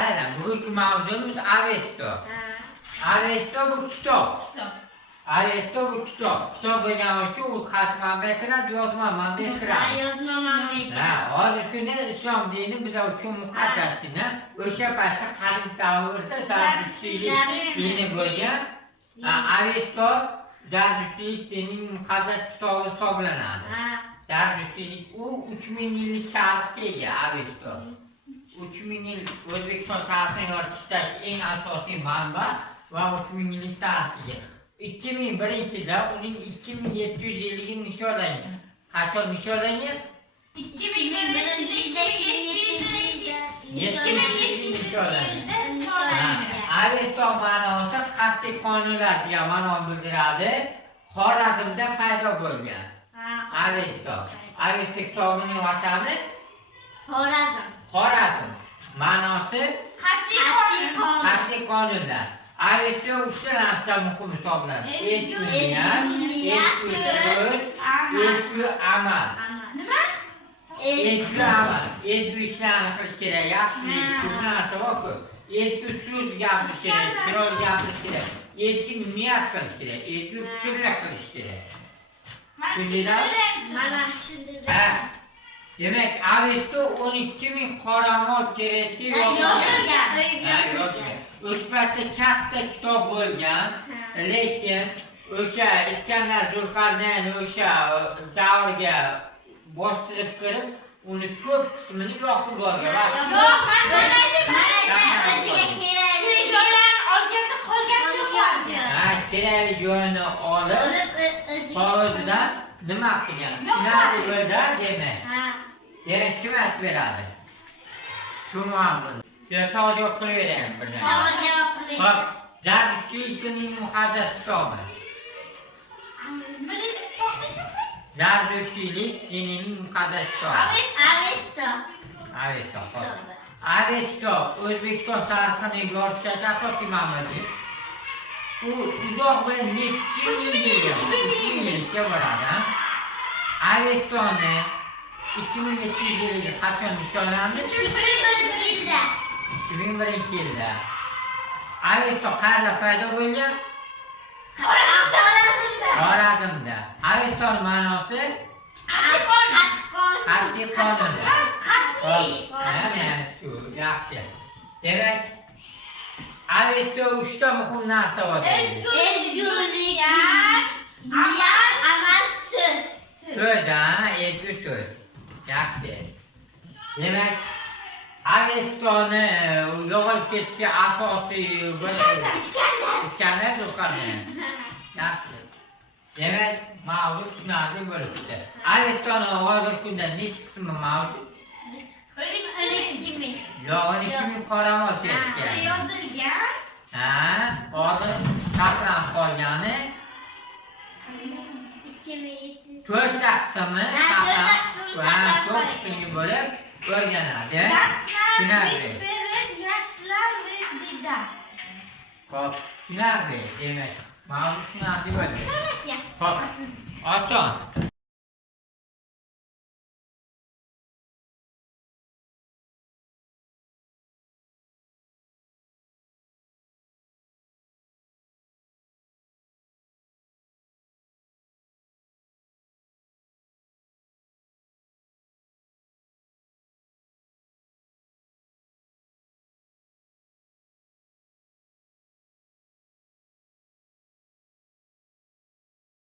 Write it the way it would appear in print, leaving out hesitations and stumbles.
Bugünkü mavzumuz Avesto. Avesto bu kitap. Avesto bu kitap. Kitap bo'lgan uchun u xatman bekiradi, yozmaman bekiradi. Yozmaman bekiradi. Hozir kuni islom dini bizlar uchun muqaddas din. O'sha paytda qadim davrda Zardushtiylik dini bo'lgan. Avesto Zardushtiylik dinining muqaddas kitobi hisoblanadi. Zardushtiylik u 3000 yillik tarixga ega Avesto. 3000 yil O'zbekiston tarixini yoritishidagi eng asosiy manba va 3000 yillik tarixga. 2001-yilda uning 2700 yilligini nishonlangan. Qachon nishonlangan? 2001-yilda 700 nishonlangan. Avesto ma'nosi qat'iy qonunlar degan ma'noni bildiradi. Xorazmda paydo bo'lgan. Avesto. Avesto kitobining vatani Xorazm. Ma'nosi qat'iy qonunlar. Avesto uchta narsa muhim hisoblanadi. Ezgu amal. Nima? Ezgu amal. Ezgu ishlarni qilish kerak. Yaxshi narsa bor-ku. Ezgu so'z gapirish kerak, chiroyli gapirish kerak. Ezgu niyat qilish kerak, ezgu fikrlar qilish kerak. Mana tushundim. Demak, Avesto 12000 qoramol kerakli yozilgan. O'sbatda katta kitob bo'lgan, lekin o'sha Iskandar Zulqarnayn o'sha davrga bostirib kirib, uni ko'p qismini yoqib yuborgan. Kerakli joyini olib, hozirdan nima qilgan? Ularni yo'lda demak. Demak, kim aytib beradi? Tushunmayman. Savol javob qilaveraymi bir narsa? Savol javob qiling. Hop, Zardushtiylikning muqaddas kitobi. Zardushtiylik dinining muqaddas kitobi. Avesto. Avesto O'zbekiston tarixining yoritishida asosiy manbadir. U uzoq bir necha yilga boradi. Avestoni 2700 yilga qachon nishonlandi? 2001-yilda. Avesto qayerda paydo bo'lgan? Xorazmda. Avestoning ma'nosi qat'iy qonun. Mana shu yaxshi. Demak, Avesto uchta muhim narsa bor. Ezgulik, amal, so'z. So'z, ezgu so'z. Yaxshi. Demak, Avestoni yo'qolib ketishga asosiy Iskandar Zulqarnayn. Yaxshi. Demak, mavzu tushunarli bo'libdi. Avestoni hozirgi kunda necha qismi mavjud? 12,000. 12,000 qoramol ketgan. Yozilgan. Hozir saqlanib qolgani 2700. 4 qismi saqlanib bo'lib o'rganadi. Xo'p, tushunarli. Demak, mavzu tushunarli bo'ldi. Xo'p, oson.